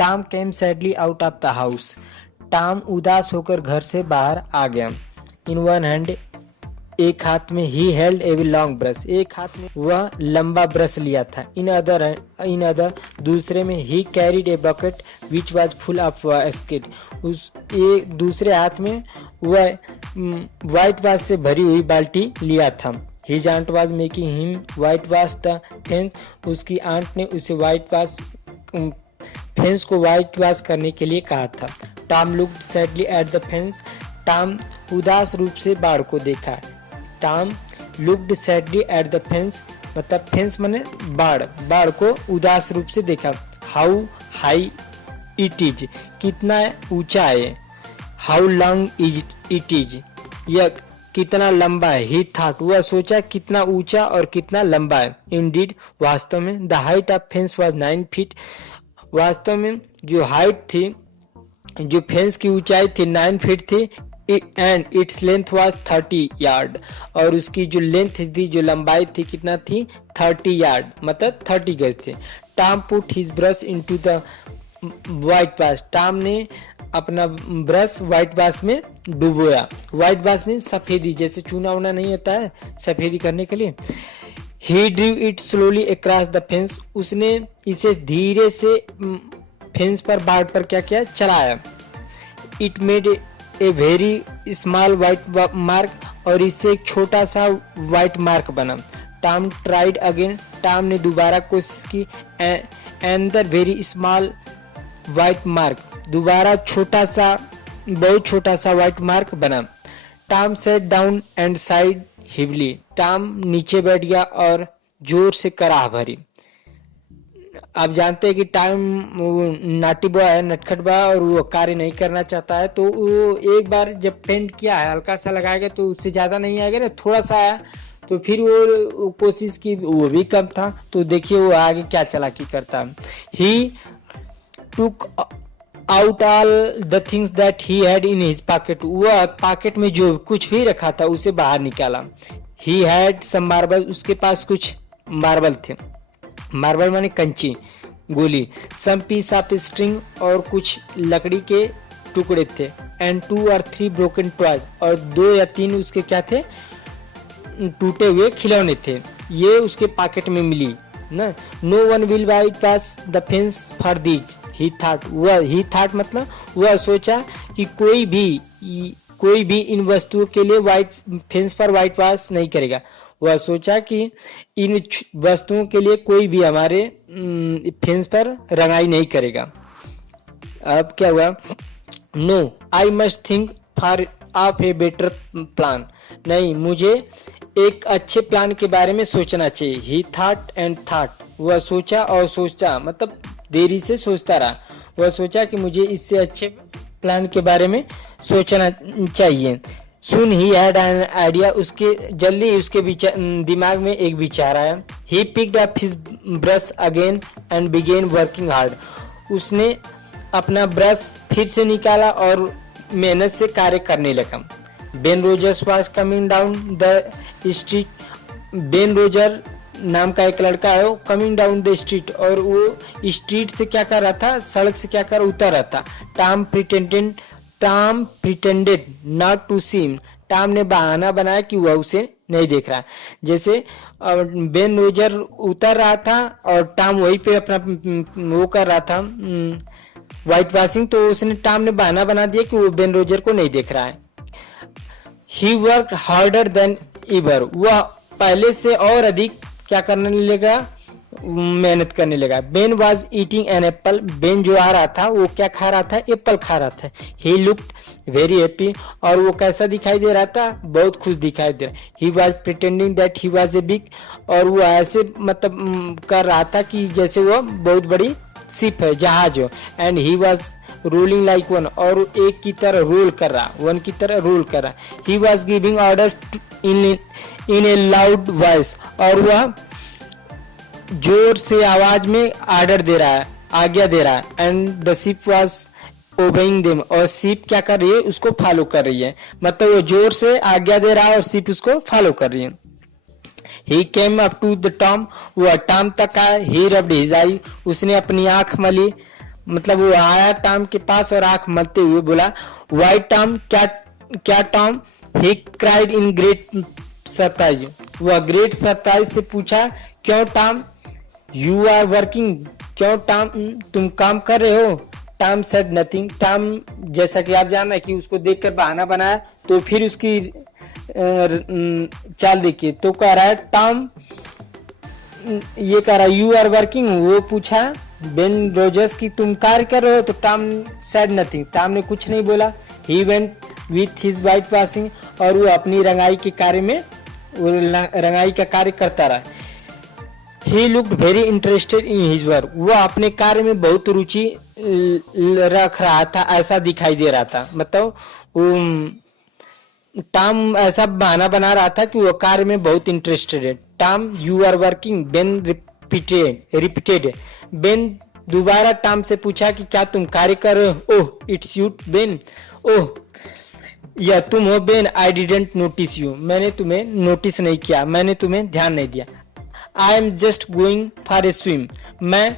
Tom came sadly out of the house. Tom उदास होकर घर से बाहर आ गया। इन वन हैंड, एक हाथ में he held a long brush, एक हाथ में वह लंबा ब्रश लिया था। इन अदर दूसरे में ही carried a bucket which was full of skid, उस एक दूसरे हाथ में वह वाइट वॉश से भरी हुई बाल्टी लिया था। His aunt was making him whitewash the fence, उसकी आंट ने उसे वाइट वॉश फेंस को वाइट वॉश करने के लिए कहा था। Tom looked sadly at the fence, Tom उदास रूप से बाड़ को देखा। Tom looked sadly at the fence, मतलब फेंस माने बाड़ को उदास रूप से देखा। हाउ हाई इट इज, कितना ऊंचा है। How long is it is, यह कितना लंबा है। ही थॉट, वह सोचा कितना ऊंचा और कितना लंबा है। इंडीड, वास्तव में। The height of fence was 9 feet, वास्तव में जो हाइट थी, जो फेंस की ऊंचाई थी 9 फीट थी। And its length was 30 yard, और उसकी जो लेंथ थी, जो लंबाई थी, कितना थी 30 यार्ड, मतलब 30 गज थे। Tom put his brush into the white wash, Tom ने अपना ब्रश व्हाइट वॉश में डुबोया। व्हाइट वॉश में सफेदी, जैसे चूना वूना नहीं होता है सफेदी करने के लिए। He drove it slowly across the fence, उसने इसे धीरे से फेंस पर बाड़ पर क्या किया, चलाया। It made a very small white mark, और इससे एक छोटा सा वाइट मार्क बना। टॉम ट्राइड अगेन, टॉम ने दोबारा कोशिश की। And the very small white mark, दोबारा छोटा सा, बहुत छोटा सा वाइट मार्क बना। Tom sat down and sighed heavily, Tom नीचे बैठ गया और जोर से कराह भरी। आप जानते हैं कि टॉम नाटी बॉय है, नटखट बॉय, और वो कार्य नहीं करना चाहता है। तो वो एक बार जब पेंट किया है, हल्का सा लगाएगा तो उससे ज़्यादा नहीं आएगा ना, थोड़ा सा आया, तो फिर वो कोशिश की, वो भी कम था। तो देखिए वो आगे क्या चालाकी करता है। He took out all the things that he had in his pocket, वह पॉकेट में जो कुछ भी रखा था उसे बाहर निकाला। ही हैड सम मार्बल, उसके पास कुछ मार्बल थे। मार्बल माने कंची, गोली। सम पीस ऑफ स्ट्रिंग, और कुछ लकड़ी के टुकड़े थे। एंड 2 or 3 ब्रोकन टॉयज, और 2 या 3 उसके क्या थे, टूटे हुए खिलौने थे। ये उसके पॉकेट में मिली ना। No one will whitewash the fence for these, he thought मतलब वह सोचा कि कोई भी इन वस्तुओं के लिए वाइट फेंस पर वाइट वॉश नहीं करेगा। वह सोचा कि इन वस्तुओं के लिए कोई भी हमारे फेंस पर रंगाई नहीं करेगा। अब क्या हुआ, no I must think for of a better plan, नहीं मुझे एक अच्छे प्लान के बारे में सोचना चाहिए। ही थॉट एंड थॉट, वह सोचा और सोचा, मतलब देरी से सोचता रहा। वह सोचा कि मुझे इससे अच्छे प्लान के बारे में सोचना चाहिए। Soon he had an idea, उसके जल्दी उसके दिमाग में एक विचार आया। He picked up his brush again and began working hard, उसने अपना ब्रश फिर से निकाला और मेहनत से कार्य करने लगा। Ben Rogers was coming down the street, Ben Roger नाम का एक लड़का है, वो कमिंग डाउन द स्ट्रीट, और वो स्ट्रीट से क्या कर रहा था, सड़क से क्या कर उतर रहा था। Tom pretended not to see him, Tom ने बहाना बनाया कि वह उसे नहीं देख रहा। जैसे बेन रोजर उतर रहा था और टॉम वहीं पे अपना वो कर रहा था व्हाइट वॉशिंग, तो उसने टॉम ने बहाना बना दिया कि वो बेन रोजर को नहीं देख रहा है। ही वर्क हार्डर देन एवर, वह पहले से और अधिक क्या करने लगा, मेहनत करने लगा। Ben was eating an apple, Ben जो आ रहा था वो क्या खा रहा था, एप्पल खा रहा था। ही लुक्ड वेरी हैप्पी, और वो कैसा दिखाई दे रहा था, बहुत खुश दिखाई दे रहा। He was pretending that he was a big, और वो ऐसे मतलब कर रहा था कि जैसे वो बहुत बड़ी शिप है, जहाज हो। And he was rolling like one, और एक की तरह रोल कर रहा, वन की तरह रोल कर रहा। He was giving order in A loud voice, और वह जोर से आवाज में आर्डर दे रहा है, आज्ञा दे रहा है। And the ship was obeying them, और शिप क्या कर रही है, उसको फॉलो कर रही है। मतलब वो जोर से आज्ञा दे रहा है और शिप उसको फॉलो कर रही है। He came up to the Tom, वह टॉम तक आया। ही रब्ड हिज आई, उसने अपनी आंख मली, मतलब वो आया टॉम के पास और आंख मलते हुए बोला, वाई टॉम, क्या क्या Tom, he cried in great surprise. वह ग्रेट सरप्राइज से पूछा, क्यों टॉम, यू आर वर्किंग, क्यों टॉम, तुम काम कर रहे हो। Tom said nothing. टॉम, जैसा कि आप जान रहे हैं कि उसको देखकर बहाना बनाया, तो फिर उसकी चाल देखिए, तो कह रहा है टॉम, ये कह रहा है यू आर वर्किंग। वो पूछा बेन रोजर्स की तुम कार्य कर रहे हो, तो टॉम सेड नथिंग। टॉम ने कुछ नहीं बोला। He went with his white washing, और वो अपनी रंगाई के कार्य में रंगाई का कार्य करता रहा। He looked very interested in his work. वो अपने कार्य में बहुत रुचि रख रहा था, ऐसा दिखाई दे रहा था। मतलब टॉम ऐसा बहाना बना रहा था कि वो कार्य में बहुत इंटरेस्टेड है। Tom, you are working, Ben repeated. Ben दोबारा टॉम से पूछा कि क्या तुम कार्य कर रहे हो। Oh, it's you Ben, oh या तुम हो Ben, I didn't notice you, मैंने तुम्हें नोटिस नहीं किया, मैंने तुम्हें ध्यान नहीं दिया। I am just going for a swim, मैं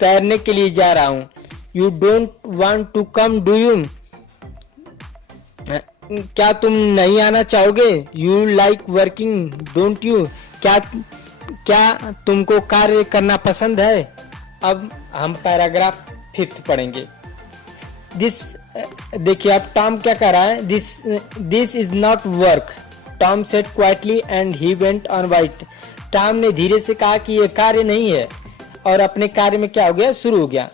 तैरने के लिए जा रहा हूँ। You don't want to come do you, क्या तुम नहीं आना चाहोगे। You like working don't you, क्या तुमको कार्य करना पसंद है। अब हम पैराग्राफ 5 पढ़ेंगे। दिस, देखिए अब टॉम क्या कर रहा है, this is not work, Tom said quietly and he went on white. Tom ने धीरे से कहा कि यह कार्य नहीं है, और अपने कार्य में क्या हो गया, शुरू हो गया।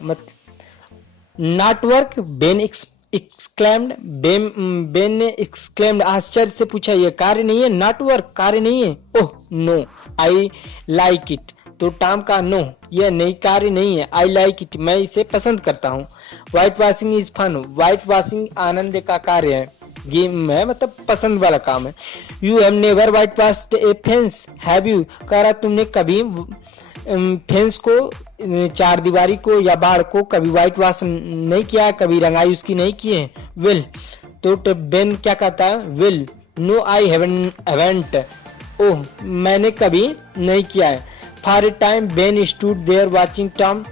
Not work, Ben exclaimed, Ben ने एक्सक्लेम्ड, आश्चर्य से पूछा, यह कार्य नहीं है, नॉट वर्क, कार्य नहीं है। Oh no, I like it, तो टॉम का नो, यह नई कार्य नहीं है, आई लाइक इट, मैं इसे पसंद करता हूँ। Whitewashing is fun, whitewashing आनंद का कार्य है, गेम है, मतलब पसंद वाला काम है। You have never white washed A fence, have you, कह रहा तुमने कभी फेंस को, चार दीवारी को या बाड़ को कभी व्हाइट वॉश नहीं किया, कभी रंगाई उसकी नहीं की है। विल, तो बेन क्या कहता है, well, no I haven't, oh मैंने कभी नहीं किया है। For a time Ben stood there watching Tom,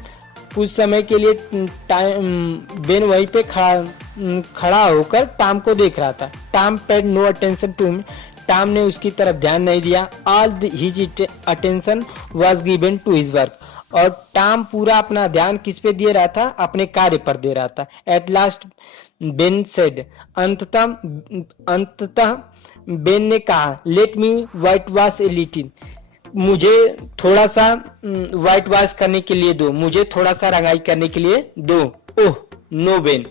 कुछ समय के लिए बेन वहीं पे खड़ा होकर टॉम को देख रहा था। Tom paid no attention to him, Tom ने उसकी तरफ ध्यान नहीं दिया। All his attention was given to his work, और टॉम पूरा अपना ध्यान किस पे दे रहा था, अपने कार्य पर दे रहा था। एट लास्ट बेन सेड, अंततः बेन ने कहा, let me white wash a little, मुझे थोड़ा सा व्हाइट वॉश करने के लिए दो, मुझे थोड़ा सा रंगाई करने के लिए दो। Oh no Ben,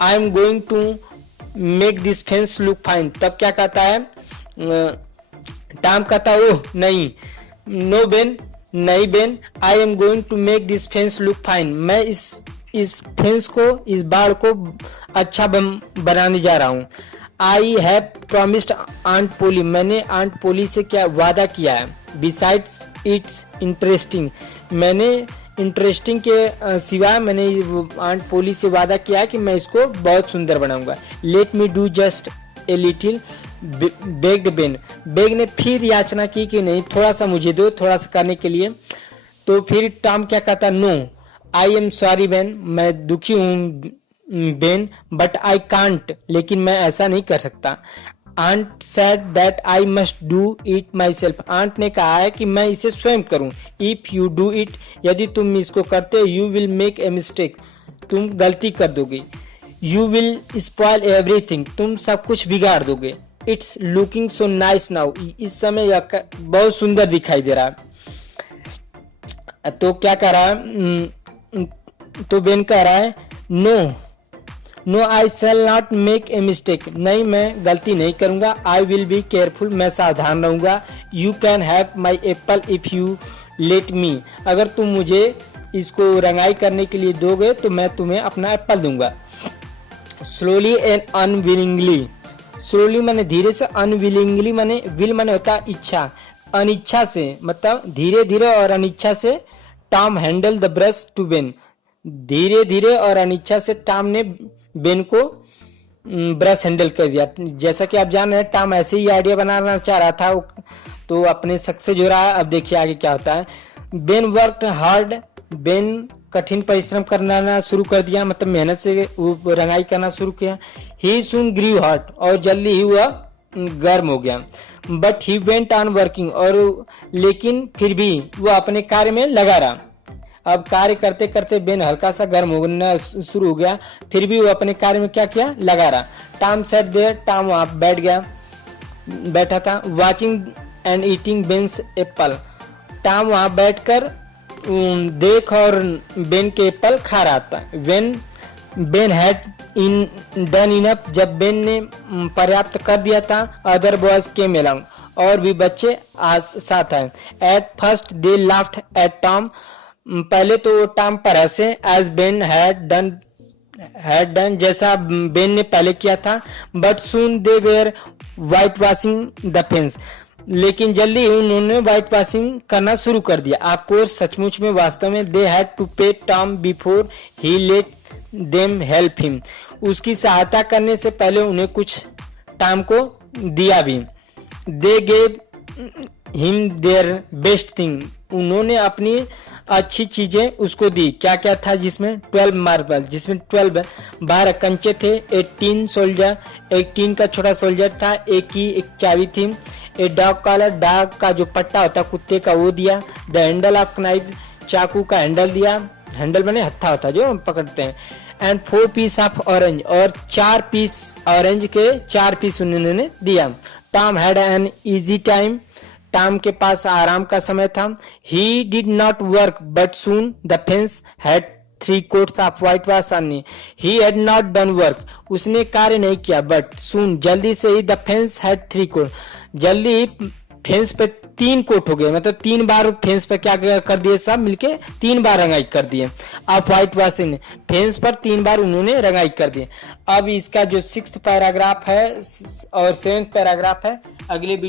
I am going to make this fence look fine. तब क्या कहता है, टॉम कहता है, ओह नहीं, नो बेन, नहीं Ben, I am going to make this fence look fine, मैं इस फेंस को, इस बाड़ को अच्छा बनाने जा रहा हूँ। आई हैव प्रॉमिस्ड आंट पोली, मैंने आंट पोली से क्या वादा किया है। बिसाइड्स इट्स इंटरेस्टिंग, मैंने इंटरेस्टिंग के सिवाय मैंने आंट पोली से वादा किया है कि मैं इसको बहुत सुंदर बनाऊंगा। Let me do just a little, begged Ben, बेग ने फिर याचना की कि नहीं, थोड़ा सा मुझे दो, थोड़ा सा करने के लिए। तो फिर टॉम क्या कहता, no I am sorry Ben, मैं दुखी हूँ बेन, बट आई कांट, लेकिन मैं ऐसा नहीं कर सकता। Aunt said that I must do it myself, aunt ने कहा है कि मैं इसे स्वयं करूं। इफ यू डू इट, यदि तुम इसको करते हो, you will make a mistake, तुम गलती कर दोगे। यू विल स्पॉइल एवरीथिंग, तुम सब कुछ बिगाड़ दोगे। It's looking so nice now, इस समय यह बहुत सुंदर दिखाई दे रहा है। तो क्या कह रहा है, तो बेन कह रहा है, no no I shall not make a mistake, नहीं मैं गलती नहीं करूंगा। आई विल बी केयरफुल, मैं सावधान रहूंगा। You can have my Apple if you let me, अगर तुम मुझे इसको रंगाई करने के लिए दोगे तो मैं तुम्हें अपना एप्पल दूंगा। स्लोली एंड अनविलिंगली, स्लोली माने धीरे से, अनविलिंगली माने, विल माने होता है इच्छा, अनिच्छा से, मतलब धीरे धीरे और अनिच्छा से। Tom handle the brush to Ben, धीरे धीरे और अनिच्छा से टॉम ने बेन को ब्रश हैंडल कर दिया। जैसा कि आप जान रहे हैं, टॉम ऐसे ही आइडिया बनाना चाह रहा था, तो अपने शक से जो रहा है। अब देखिए आगे क्या होता है। बेन वर्कड हार्ड, बेन कठिन परिश्रम करना शुरू कर दिया, मतलब मेहनत से वो रंगाई करना शुरू किया। ही सून ग्रीव हॉट, और जल्दी ही वह गर्म हो गया। But he went on working, और लेकिन फिर भी वह अपने कार्य में लगा रहा। अब कार्य करते करते बेन हल्का सा गर्म होना शुरू हो गया, फिर भी वो अपने कार्य में क्या किया, लगा रहा। टॉम सेट देयर, टॉम वहां बैठा था। वाचिंग एंड ईटिंग बेन्स एप्पल, टॉम वहां बैठकर देख और बेन के एप्पल खा रहा था। When Ben had done enough, जब बेन ने पर्याप्त कर दिया था। अदर बॉयज केम अलोंग, और भी बच्चे आज साथ आए। At first they laughed eight Tom, पहले तो टॉम पर हंसे। एज बेन हैड डन, जैसा बेन ने पहले किया था। But soon they wear white washing the fence, लेकिन जल्दी ही उन्होंने व्हाइट वॉशिंग करना शुरू कर दिया। आपको सचमुच में वास्तव में दे हैड टू पे Tom before he let them help him, उसकी सहायता करने से पहले उन्हें कुछ टॉम को दिया भी। They gave him their best thing, उन्होंने अपनी अच्छी चीजें उसको दी। क्या क्या था जिसमें 12 मार्बल, जिसमें 12 12 कंचे थे। 18 सोल्जर, एक टीन का छोटा सोल्जर था। एक चाबी थी। ए डॉग कॉलर, डॉग का जो पट्टा होता कुत्ते का, वो दिया। द हैंडल ऑफ नाइफ, चाकू का हैंडल दिया। हैंडल बने हत्था होता जो हम पकड़ते हैं। एंड 4 पीस ऑफ ऑरेंज, और 4 पीस ऑरेंज के 4 पीस उन्होंने दिया। Tom had an easy time, Tom के पास आराम का समय था। He did not work but soon the fence had 3 quotes of white wash on. He had not done work, उसने कार्य नहीं किया। बट सून, जल्दी से ही, द फेंस हैड 3 कोट, जल्दी ही फेंस पे 3 कोट हो गए, मतलब 3 बार फेंस पे क्या कर दिए, सब मिलके 3 बार रंगाई कर दिए। अब व्हाइट वॉशिंग, फेंस पर 3 बार उन्होंने रंगाई कर दी। अब इसका जो 6th पैराग्राफ है और 7th पैराग्राफ है, अगले वीडियो